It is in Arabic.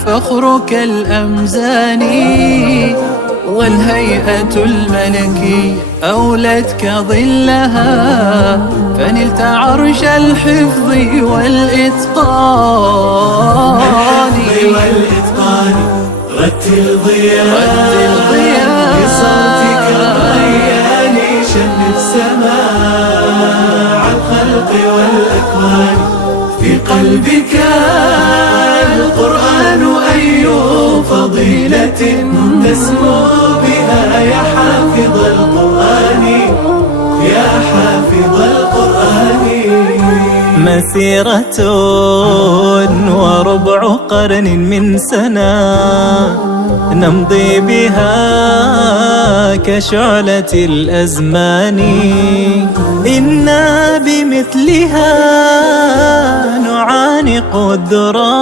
الفخر كالأمزان، والهيئة الملكية أولتك ظلها، فنلت عرش الحفظ والإتقان. رتل ضياء بصوتك الريان، شنف سماع الخلق والأكوان. في قلبك القرآن أي فضيلة تسمو بها يا حافظ القرآن، يا حافظ القرآن. مسيرة وربع قرن من سنة نمضي بها كشعلة الأزمان، إنا بمثلها نعانق الذرى